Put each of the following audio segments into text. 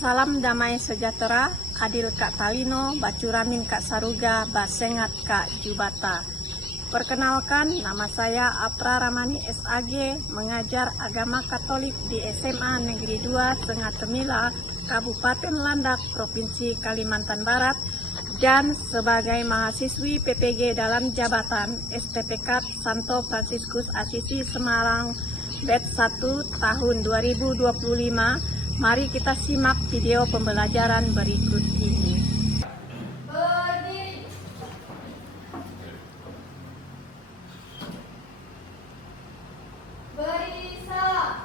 Salam damai sejahtera, adil Kak Talino, bacuramin Kak Saruga, basengat Kak Jubata. Perkenalkan, nama saya Apra Ramani SAG, mengajar agama Katolik di SMA Negeri 2 Sengatemila, Kabupaten Landak, Provinsi Kalimantan Barat, dan sebagai mahasiswi PPG dalam jabatan STPK Santo Fransiskus Asisi Semarang, batch 1 tahun 2025. Mari kita simak video pembelajaran berikut ini. Berdiri. Beri salam.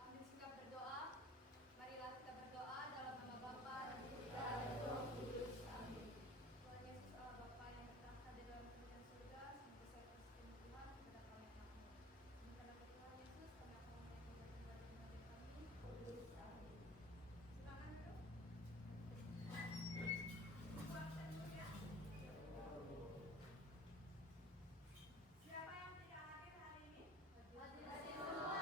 Ambil sikap berdoa. Marilah kita berdoa dalam nama Bapa dan Putra dan Roh Kudus. Amin. Tuhan Yesus Allah Bapa yang bertahta di dalam kerajaan surga, semoga saya kasih Tuhan kepada kami makmur. Demi karena Tuhan Yesus kami akan menyampaikan ibadah kami. Kudus. Amin. Silakan duduk. Kuatkan dulu ya. Siapa yang tidak hadir hari ini? Hadir semua.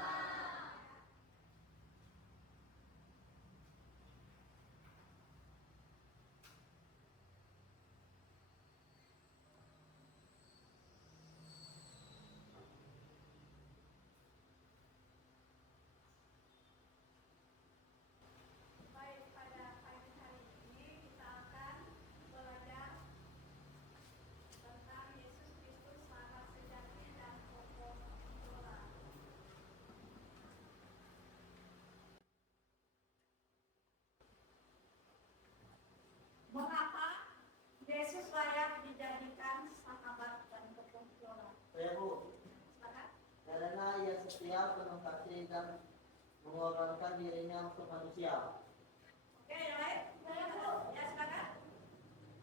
Baik, pada pagi hari ini kita akan belajar tentang Yesus Kristus sahabat sejati dan pokok idola. Mengapa Yesus layak dijadikan sahabat dan pokok idola? Bu, Silakan. karena ia setia, penuh kasih dan mengorbankan dirinya untuk manusia. Oke, yang lain? Ya, silakan.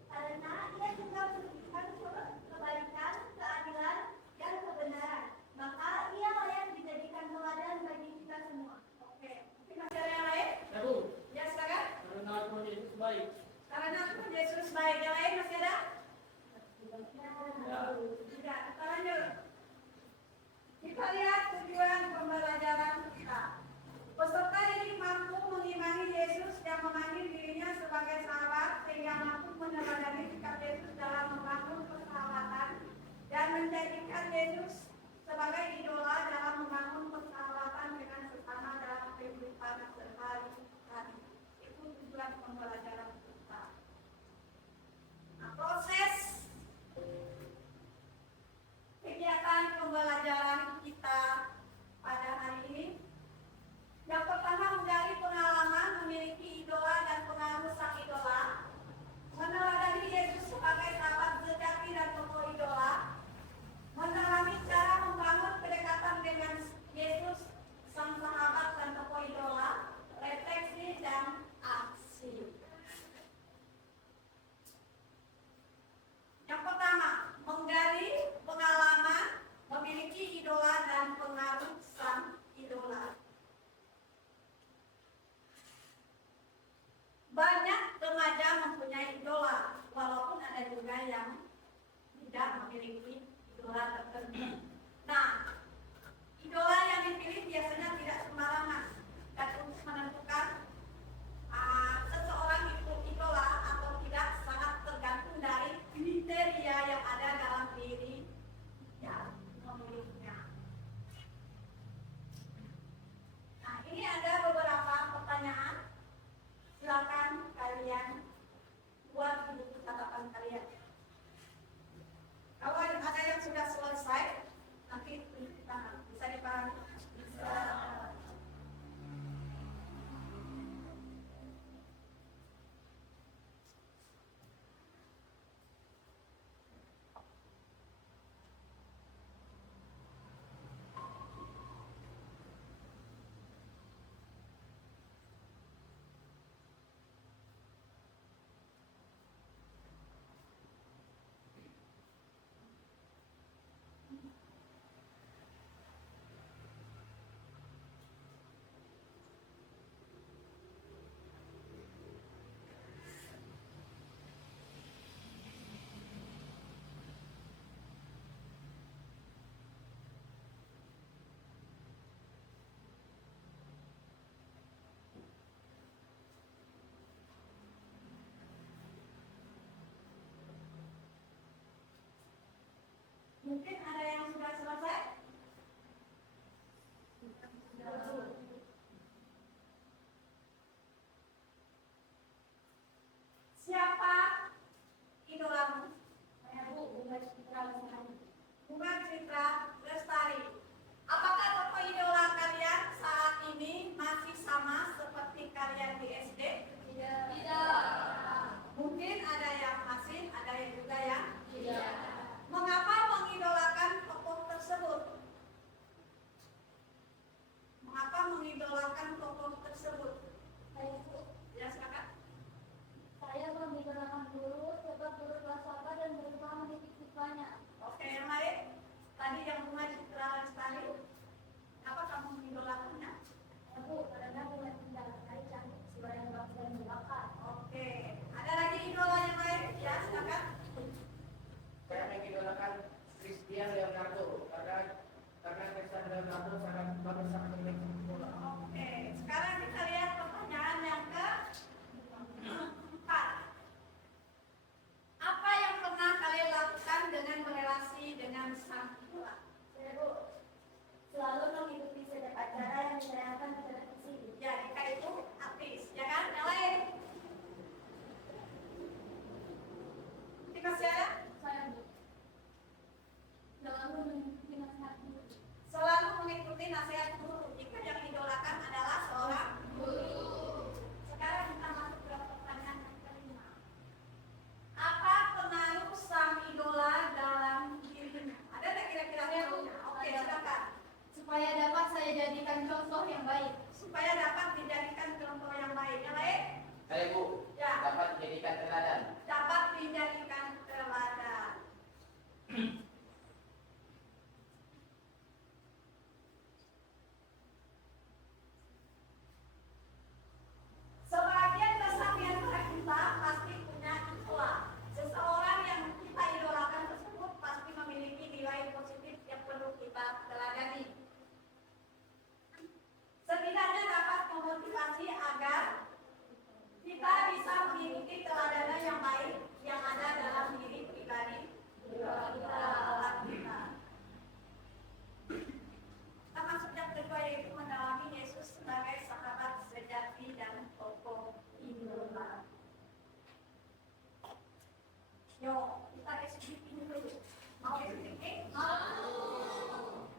Karena ia juga menunjukkan kebaikan, keadilan, dan kebenaran. Maka ia layak dijadikan teladan bagi kita semua. Oke, mungkin masih ada yang lain? Bu, Ya, silakan. karena Tuhan Yesus baik. Karena Tuhan Yesus baik. Yang lain masih ada? Ya. Tidak, kita lanjut. Kita lihat tujuan pembelajaran kita. Peserta ini mampu mengimani Yesus yang memanggil dirinya sebagai sahabat sehingga mampu meneladani sikap Yesus dalam membangun persahabatan dan menjadikan Yesus sebagai idola dalam membangun persahabatan dengan sesama dalam kehidupan sehari-hari. Itu tujuan pembelajaran kita. Nah, proses kegiatan pembelajaran kita pada hari ini, yang pertama menggali pengalaman memiliki idola dan pengaruh sang idola, meneladani Yesus sebagai sahabat sejati dan tokoh idola, mendalami cara membangun kedekatan dengan Yesus Mungkin ada yang sudah selesai? Siapa idolamu? Saya Bu, Bunga Citra Lestari. Bunga Citra Lestari. Apakah tokoh idola kalian saat ini masih sama seperti kalian di SD? Tidak. Mungkin ada yang masih, ada yang juga yang tidak. Mengapa mengidolakan tokoh tersebut? Mengapa mengidolakan tokoh tersebut? Ya, silakan. Saya mengidolakan guru sebab guru kelas apa dan berusaha mendidik siswanya. Oke, yang lain? Tadi yang Bunga Citra Lestari. Apa kamu mengidolakannya? Bu, karena punya tindakan cantik, jiwa yang bagus dan berbakat. Oke, ada lagi idola yang lain? Ya, silakan. Saya mengidolakan Cristiano Leonardo karena Cristiano Leonardo sangat bagus sangat memiliki bola. Oke, sekarang kita lihat pertanyaan yang keempat. Apa yang pernah kalian lakukan dengan berelasi dengan sang idola? Saya Bu, selalu mengikuti setiap acara yang ditayangkan di televisi. Ya, Rika itu artis, ya kan? Yang lain? Kita siapa? Saya Bu, selalu mengikuti nasihat guru. Selalu mengikuti nasihat guru. Jika yang idolakan adalah seorang guru. Sekarang kita masuk ke pertanyaan yang kelima. Apa pengaruh sang idola dalam dirimu? Ada tak kira-kira pengaruhnya? Oke, silakan. Supaya dapat saya jadikan contoh yang baik. Supaya dapat dijadikan contoh yang baik. Yang lain? Saya Bu, Ya. dapat dijadikan teladan. Dapat dijadikan teladan. Sebagian besar di antara kita pasti punya idola. Seseorang yang kita idolakan tersebut pasti memiliki nilai positif yang perlu kita teladani. Setidaknya dapat memotivasi agar kita bisa mengikuti teladan yang baik yang ada dalam diri pribadi kita. Kita masuk yang kedua yaitu mendalami Yesus sebagai sahabat sejati dan tokoh idola. Yo, kita SBP dulu. Mau SBP? Mau.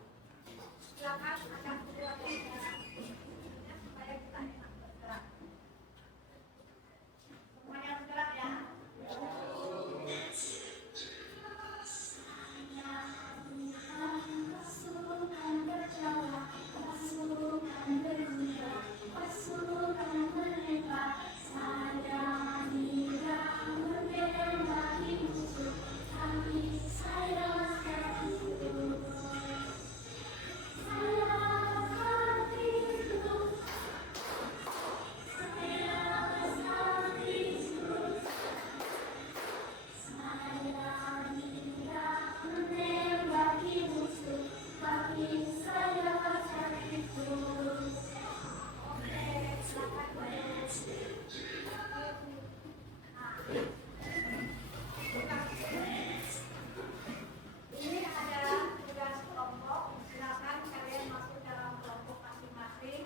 Silakan akan kedua supaya kita enak bergerak. Semuanya bergerak ya. Ini adalah tugas kelompok. Silakan kalian masuk dalam kelompok masing-masing.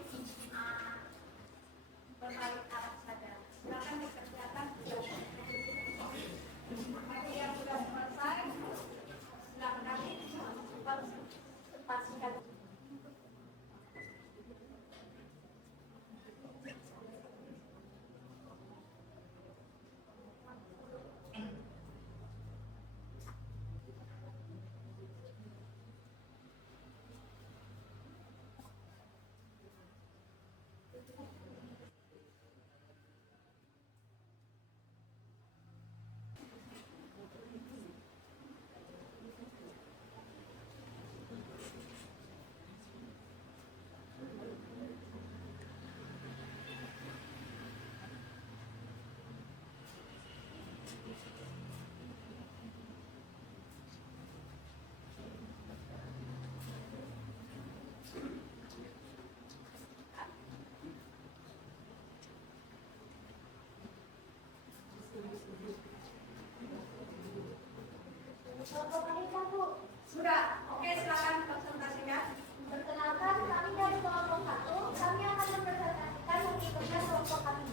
Berbalik arah saja. Silakan dikerjakan tugas. Bagi yang sudah selesai, silakan partisipasikan. Sudah, oke silakan presentasikan. Perkenalkan, kami dari kelompok 1, kami akan mempresentasikan mengikutkan kelompok kami.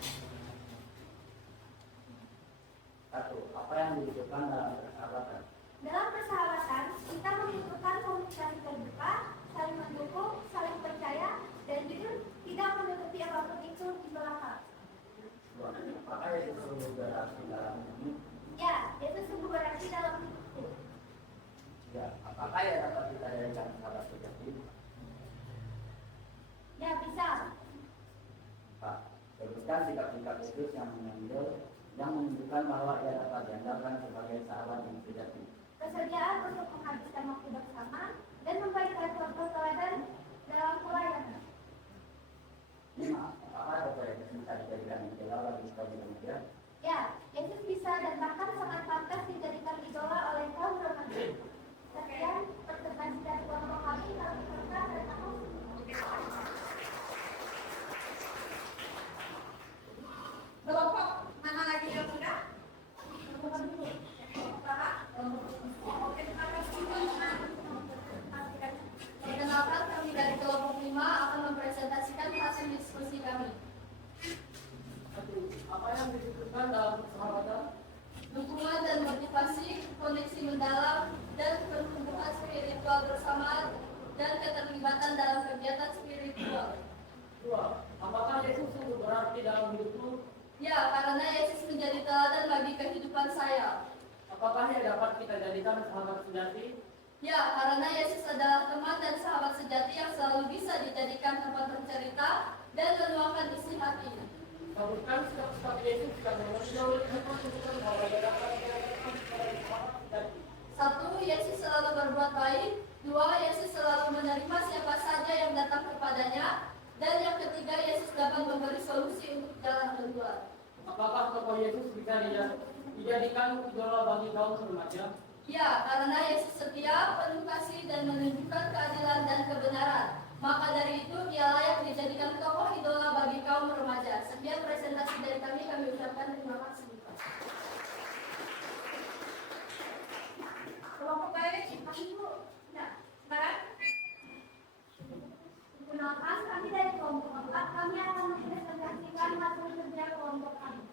Satu, apa yang dibutuhkan dalam persahabatan? Dalam persahabatan, kita membutuhkan komunikasi terbuka, saling mendukung, saling percaya, dan jujur tidak menutupi apapun itu di belakang. Dua, apakah yang sungguh berarti dalam ini? Ya, itu sungguh berarti dalam hidupku. Ya, apakah yang dapat kita jadikan sahabat sejati? Ya, bisa. Empat, sebutkan sikap-sikap Yesus yang menunjukkan bahwa ia dapat diandalkan sebagai sahabat yang sejati. Kesediaan untuk menghabiskan waktu bersama dan memberikan contoh teladan dalam pelayanan. Lima, apakah dokter Yesus bisa dijadikan idola bagi kaum remaja? Ya, Yesus bisa dan bahkan sangat pantas dijadikan idola oleh kaum remaja. Sekian presentasi dari kelompok kami, kami serta dan aku. Kelompok mana lagi yang sudah? Perkenalkan, kami dari kelompok 5 akan mempresentasikan hasil diskusi kami. Satu, apa yang dibutuhkan dalam persahabatan? Dukungan dan motivasi, koneksi mendalam, dan pertumbuhan spiritual bersama, dan keterlibatan dalam kegiatan spiritual. Dua, apakah Yesus sungguh berarti dalam hidupmu? Ya, karena Yesus menjadi teladan bagi kehidupan saya. Apakah ia dapat kita jadikan sahabat sejati? Ya, karena Yesus adalah teman dan sahabat sejati yang selalu bisa dijadikan tempat bercerita dan meluangkan isi hati. Sebutkan sikap-sikap Yesus yang menunjukkan bahwa ia dapat diandalkan sebagai sahabat sejati. 1. Yesus selalu berbuat baik. 2. Yesus selalu menerima siapa saja yang datang kepadanya. Dan yang ketiga, Yesus dapat memberi solusi untuk jalan keluar. Apakah tokoh Yesus bisa dijadikan idola bagi kaum remaja? Ya, karena Yesus setia, penuh kasih, dan menunjukkan keadilan dan kebenaran. Maka dari itu, ia layak dijadikan tokoh idola bagi kaum remaja. Sekian presentasi dari kami ucapkan terima kasih. Kelompok baik, ibu. Ya, sekarang Perkenalkan, kami dari kelompok 4, kami akan mempresentasikan hasil kerja kelompok kami.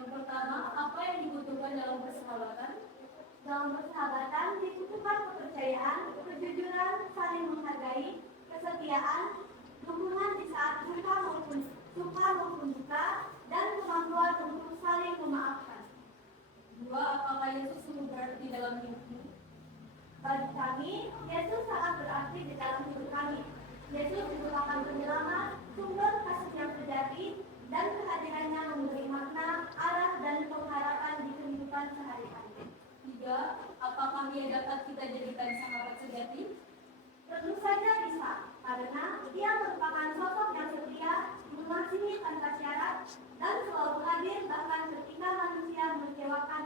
Yang pertama, apa yang dibutuhkan dalam persahabatan? Dalam persahabatan dibutuhkan kepercayaan, kejujuran, saling menghargai, kesetiaan, dukungan di saat suka maupun duka, dan kemampuan untuk saling memaafkan. 2. Apakah Yesus sungguh berarti dalam hidupmu? Bagi kami, Yesus sangat berarti di dalam hidup kami. Yesus merupakan penyelamat, sumber kasih yang sejati, dan kehadirannya memberi makna, arah, dan pengharapan di kehidupan sehari-hari. 3. Apakah ia dapat kita jadikan sahabat sejati? Tentu saja bisa, karena dia merupakan sosok yang setia, mengasihi tanpa syarat, dan selalu hadir bahkan ketika manusia mengecewakan.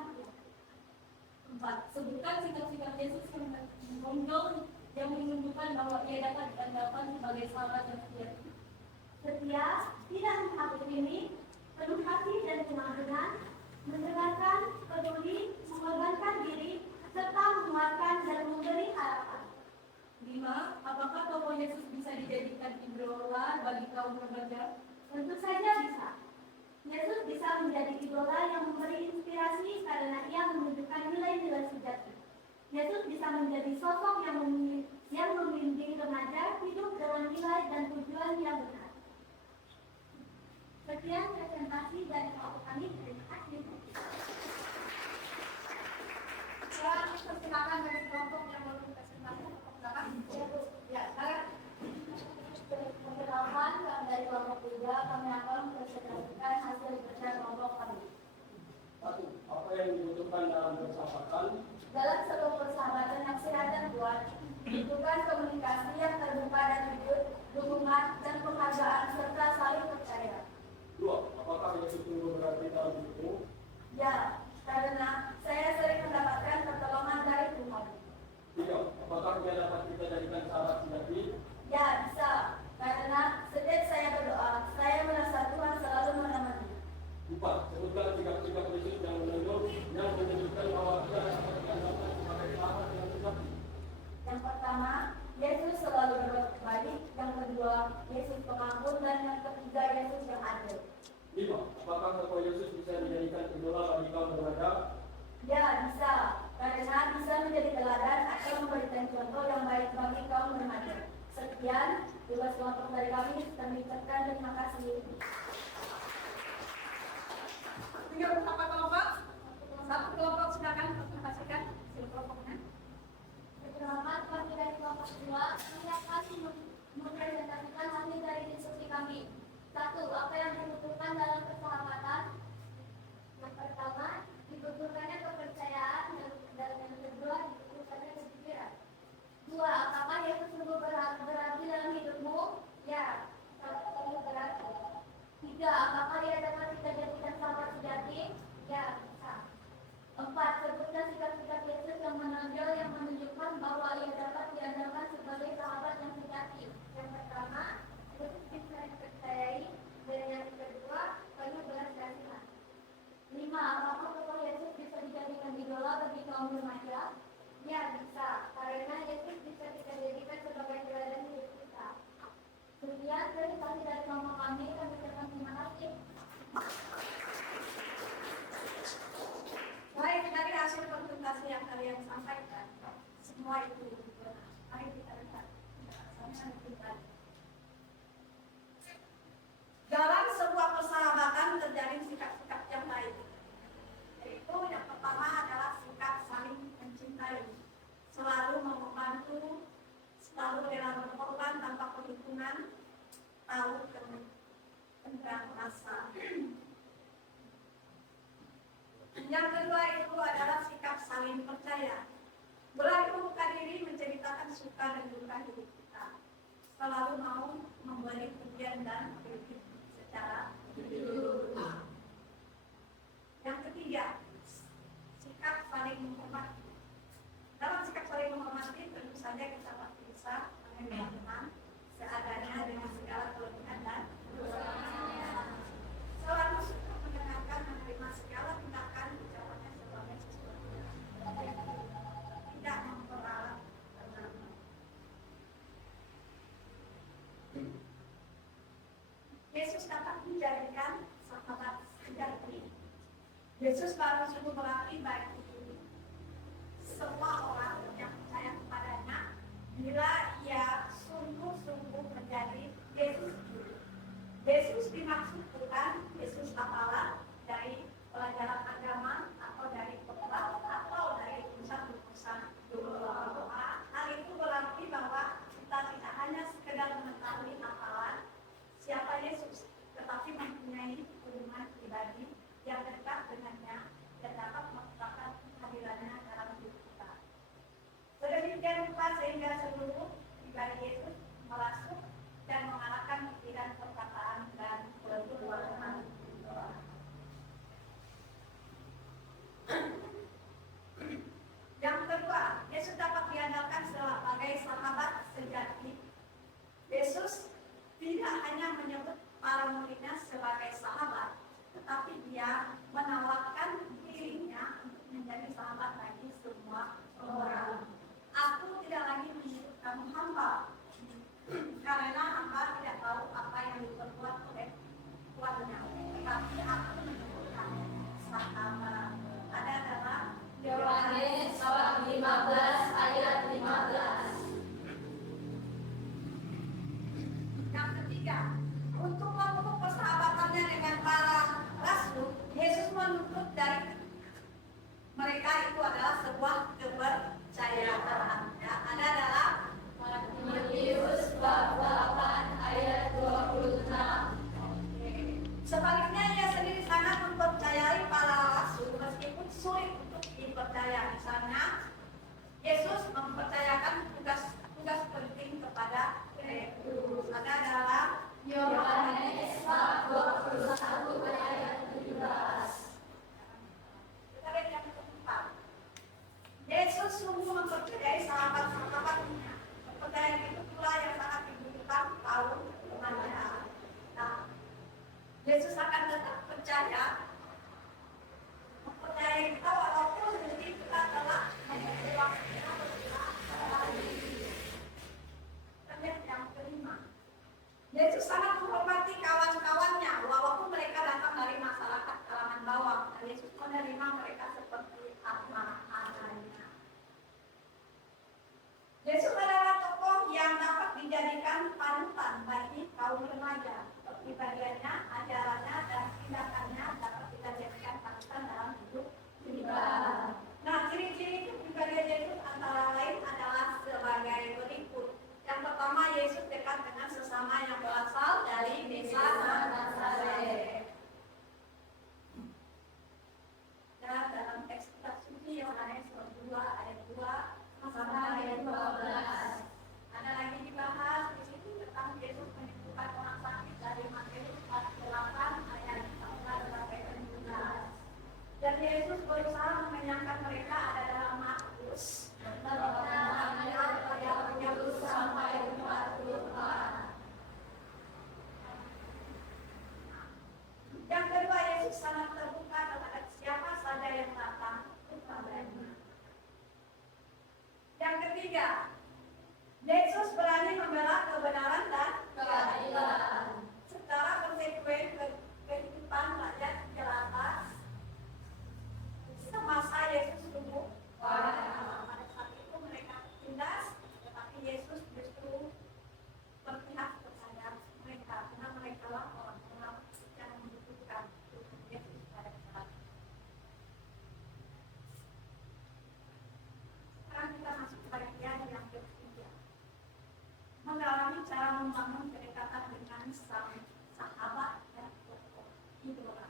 4. Sebutkan sikap-sikap Yesus yang menonjol yang menunjukkan bahwa ia dapat diandalkan sebagai sahabat yang sejati. Setia, tidak menghakimi, penuh kasih dan pengampunan, mendengarkan, peduli, mengorbankan diri, serta menguatkan dan memberi harapan. 5. Apakah tokoh Yesus bisa dijadikan idola bagi kaum remaja? Tentu saja bisa. Yesus bisa menjadi idola yang memberi inspirasi karena ia menunjukkan nilai-nilai sejati. Yesus bisa menjadi sosok yang membimbing remaja hidup dengan nilai dan tujuan yang benar. Sekian presentasi dari kelompok kami. Terima kasih. sekarang persilakan dari kelompok yang belum presentasi. Kelompok belakang. Ya, sekarang. Perkenalkan, kami dari kelompok 3, kami akan mempresentasikan hasil kerja kelompok kami. Satu, apa yang dibutuhkan dalam persahabatan? Dalam sebuah persahabatan yang sehat dan kuat, dibutuhkan komunikasi yang terbuka dan jujur, dukungan dan penghargaan serta saling percaya. Dua, apakah Yesus sungguh berarti dalam hidupmu? Ya, karena saya sering mendapatkan pertolongan dari Tuhan. Tiga, apakah dia dapat kita jadikan sahabat sejati? Ya, bisa. Karena setiap saya berdoa, saya merasa Tuhan selalu menemani. Empat, sebutkan sikap-sikap Yesus yang menunjukkan bahwa dia dapat diandalkan sebagai sahabat yang Yesus yang adil. 5. Apakah tokoh Yesus bisa dijadikan idola bagi kaum remaja? Ya, bisa. Karena bisa menjadi teladan atau memberikan contoh yang baik bagi kaum remaja. Sekian, tugas kelompok dari kami ucapkan terima kasih. Tinggal beberapa kelompok. Satu kelompok silakan presentasikan hasil kelompoknya. Selamat kami dari kelompok 2, kami akan mempresentasikan hasil dari diskusi kami. 1. Apa yang dibutuhkan dalam persahabatan? Yang pertama, dibutuhkannya kepercayaan, dan yang kedua, dibutuhkannya kejujuran. 2. Apakah Yesus sungguh berarti dalam hidupmu? Ya, sungguh berarti. 3. Apakah ia dapat kita jadikan sahabat sejati? Ya, bisa. 4. Sebutkan sikap-sikap Yesus yang menonjol yang menunjukkan bahwa ia dapat diandalkan sebagai sahabat yang sejati. Yang pertama, Yesus bisa dipercayai, dan yang kedua, penuh belas kasihan. 5. Apakah tokoh Yesus bisa dijadikan idola bagi kaum remaja? Ya, bisa. Karena Yesus bisa kita jadikan sebagai teladan hidup kita. Kemudian, presentasi dari kelompok kami ucapkan terima kasih. Baik, dari hasil presentasi yang kalian sampaikan, semua itu benar. Mari kita lihat. Dalam sebuah persahabatan terjadi sikap-sikap yang baik. Yaitu yang pertama adalah sikap saling mencintai, selalu membantu, selalu rela berkorban tanpa perhitungan, tahu tentang rasa. Yang kedua itu adalah sikap saling percaya. Berani membuka diri menceritakan suka dan duka hidup kita. Selalu mau memberi pujian dan kritik secara jujur. Yang ketiga, sikap saling menghormati. Dalam sikap saling menghormati tentu saja kita pasti bisa menerima teman seadanya dengan segala kelebihan dan kekurangan. Selalu suka mendengarkan, menerima segala tindakan ucapannya sebagai sesuatu yang baik. Tidak memperalat teman. Yesus dapat dijadikan sahabat sejati. Yesus baru sungguh berarti bagi semua orang yang percaya kepadanya bila ia sungguh-sungguh menjadi Yesus. Yesus dimaksud bukan Yesus apalah dari pelajaran agama atau dari khotbah atau dari urusan-urusan doa. Hal itu berarti bahwa kita tidak hanya sekedar mengetahui hafalan siapa Yesus, tetapi mempunyai hubungan pribadi yang dekat dengannya dan dapat merasakan kehadirannya dalam hidup kita. Sedemikian rupa sehingga seluruh pribadi Yesus merasuk dan mengarahkan pikiran, perkataan, dan perbuatan. Yang kedua, Yesus dapat diandalkan sebagai sahabat sejati. Yesus tidak hanya menyebut para muridnya sebagai sahabat, tetapi dia menawarkan dirinya untuk menjadi sahabat bagi semua orang. Aku tidak lagi menyebut kamu hamba, karena hamba tidak tahu apa yang diperbuat oleh tuannya, tetapi aku menyebutkan sahabat. Ada dalam Yohanes bab 15 ayat 15. Yang ketiga, untuk memupuk persahabatannya dengan para rasul, Yesus menuntut dari mereka itu adalah sebuah kepercayaan. Ya, ada dalam Matius bab 8 ayat 20. kepribadiannya, ajarannya, dan tindakannya dapat kita jadikan panutan dalam hidup kita. Nah, ciri-ciri kepribadian Yesus antara lain adalah sebagai berikut. Yang pertama, Yesus dekat dengan sesama yang berasal dari desa Nazaret. Dan dalam teks kitab suci Yohanes 2 ayat 2 sampai ayat 12. Ada lagi dibahas di situ tentang Yesus menyembuhkan orang sakit dari Matius 48 ayat 14 sampai 17. Dan Yesus berusaha mengenyangkan mereka ada dalam Markus 8 ayat 30 sampai 44. Yang kedua, Yesus sangat terbuka terhadap siapa saja yang datang kepadanya. Yang ketiga, Yesus berani membela kebenaran dan keadilan. Secara konsekuen kehidupan rakyat jelata semasa Yesus hidup. Pada saat itu mereka tindas, tetapi Yesus justru berpihak kepada mereka karena mereka lah orang-orang yang membutuhkan Yesus pada saat itu. Sekarang kita masuk bagian yang ketiga, mengalami cara membangun kedekatan dengan sang sahabat dan tokoh idola.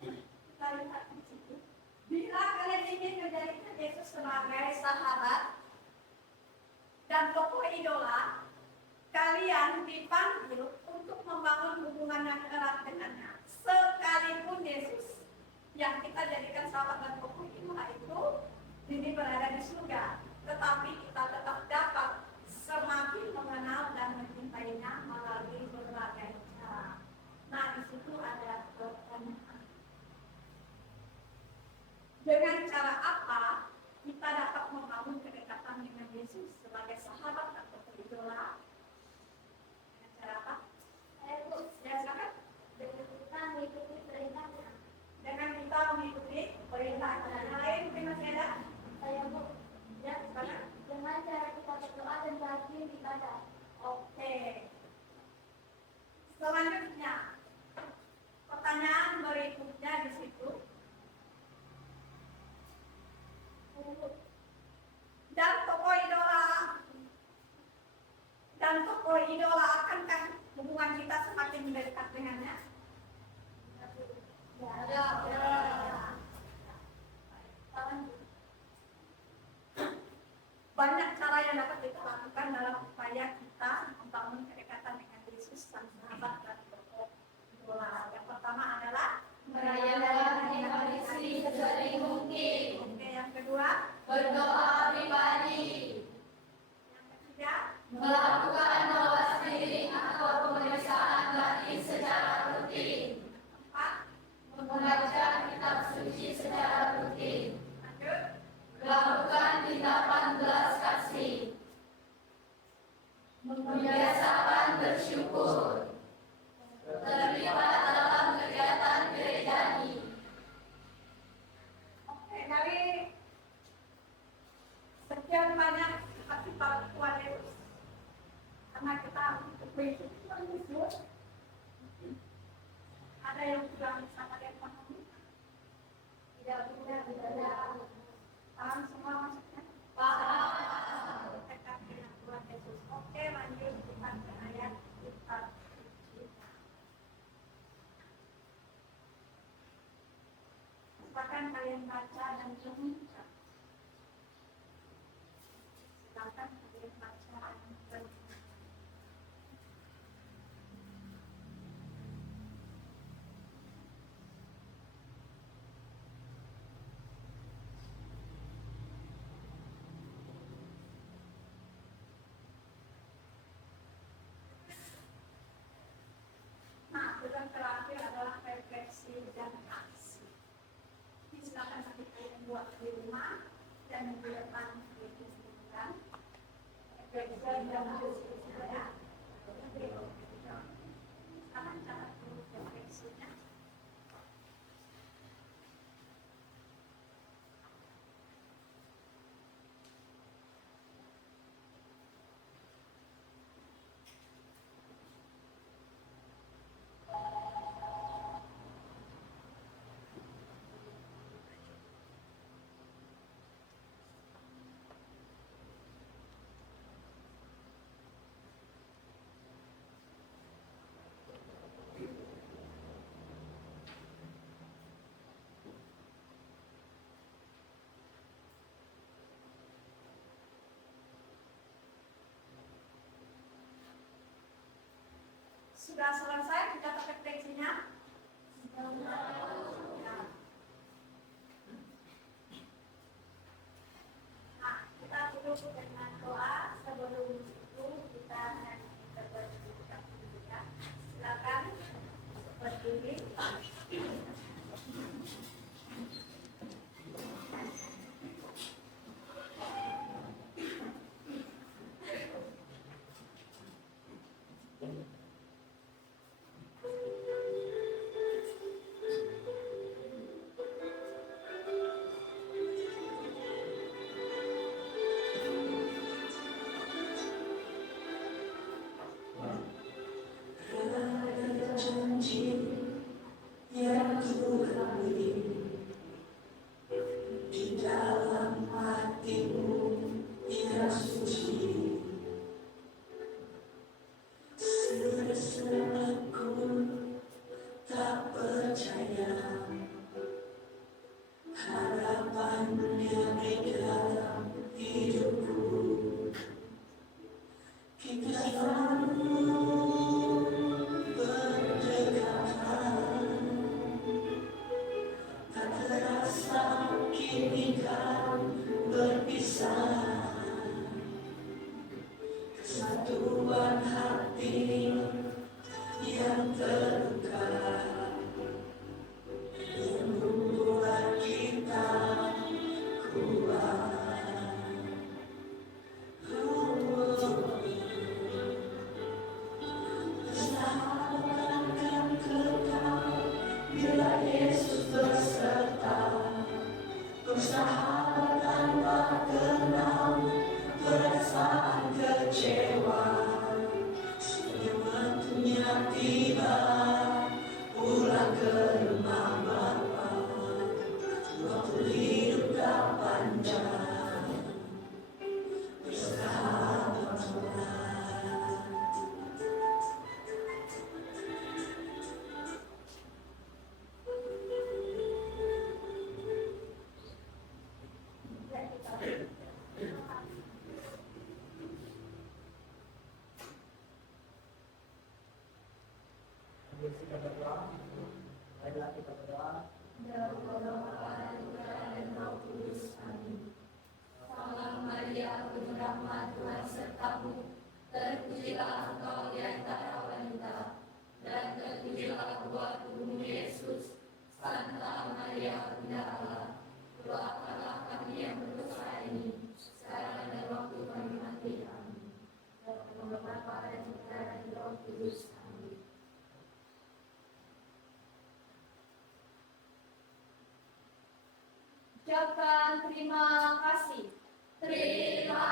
Kita lihat di situ. Bila kalian ingin menjadikan Yesus sebagai sahabat dan tokoh idola, kalian dipanggil untuk membangun hubungan yang erat dengannya. Sekalipun Yesus yang kita jadikan sahabat dan tokoh idola itu ini berada di surga, tetapi kita tetap dapat semakin mengenal dan mencintainya melalui berbagai cara. Nah, di situ ada pertanyaan. Dengan cara apa kita dapat membangun kedekatan dengan Yesus sebagai sahabat atau idola? Dengan cara apa? Ya, silakan. Dengan kita mengikuti perintahnya. Dengan kita mengikuti perintahnya. Yang lain mungkin masih ada? Saya Bu, Ya, silakan. dengan cara kita berdoa dan rajin ibadah. Oke. Selanjutnya, pertanyaan berikutnya di situ. Dan tokoh idola akankah hubungan kita semakin mendekat dengannya? Ya. Banyak cara yang dapat kita lakukan dalam upaya kita membangun kedekatan dengan Yesus sang sahabat dan tokoh idola. Yang pertama adalah Merayakan Ekaristi sesering mungkin. Oke, yang kedua, Berdoa pribadi. yang ketiga, Melakukan mawas diri atau pemeriksaan batin secara rutin. empat, Membaca kitab suci secara rutin. lanjut, Melakukan tindakan belas kasih. Membiasakan bersyukur. Terlibat dalam kegiatan gerejani. oke, dari sekian banyak sifat-sifat Tuhan Yesus, karena kita untuk mengikuti Tuhan Yesus, ada yang kurang bisa kalian pahami? Tidak ada. Paham semua maksudnya? Paham. Dekat dengan Tuhan Yesus. Oke, lanjut kita ke ayat kitab suci. Silakan kalian baca dan renungkan. Silakan kalian baca dan renungkan. Nah, yang terakhir adalah refleksi dan aksi. Ini silakan nanti kalian buat di rumah dan minggu depan dikumpulkan. Refleksi dan aksi saya. Silakan catat dulu refleksinya. sudah selesai, sudah terdeteksinya? Nah, kita tutup dengan doa. Sebelum itu kita berdoa. Silakan seperti ini. Kita berdoa. Marilah kita berdoa. Salam Maria, penuh rahmat, Tuhan sertamu. Terpujilah engkau di antara wanita, dan terpujilah buah tubuhmu Yesus. Santa Maria, Bunda Allah, doakanlah kami yang berdosa ini, sekarang dan waktu kami mati. Amin. Dalam nama Bapa dan Putra dan Roh Kudus. Amin. Ucapkan terima kasih. Terima